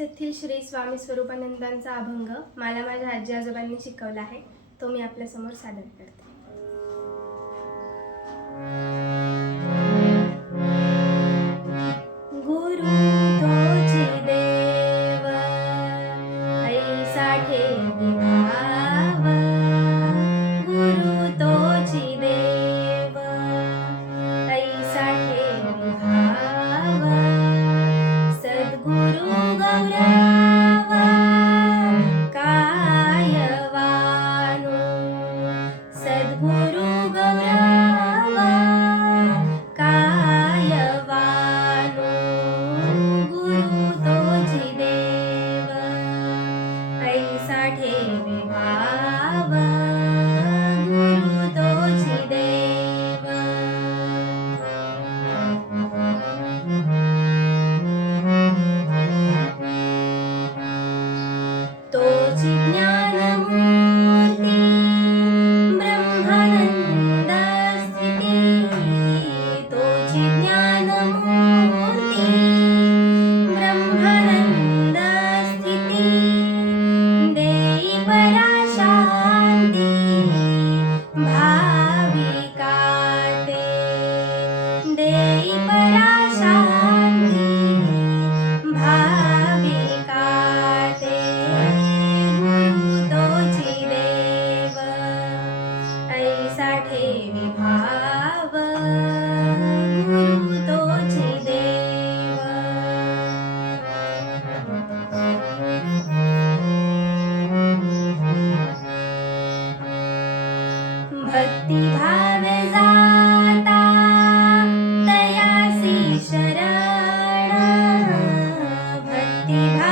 येथील श्री स्वामी स्वरूपानंदांचा अभंग मला माझ्या आजी आजोबांनी शिकवला आहे, तो मी आपल्यासमोर सादर करते. गुरु तोची देव ऐसा ठेवी भाव, गुरु तोची देव ऐसा ठेवी भाव, सद्गुरु गौरवा कायवानो, सद्गुरु गौरवा कायवानो, गुरु तोची देव ऐसा ठेवी भाव, गुरु तोची देव. तोची ज्ञानमूर्ती ब्रह्मानंद स्थिती, तोची ज्ञानमूर्ती ब्रह्मानंद स्थिती, देई पराशांती भाविकाते, देई पराशांती भाविकाते, गुरु तोची देव ऐसा ठेवी भाव, गुरु तोची देव. भक्ती भाव जाता तयासी शरण, भक्ती भाव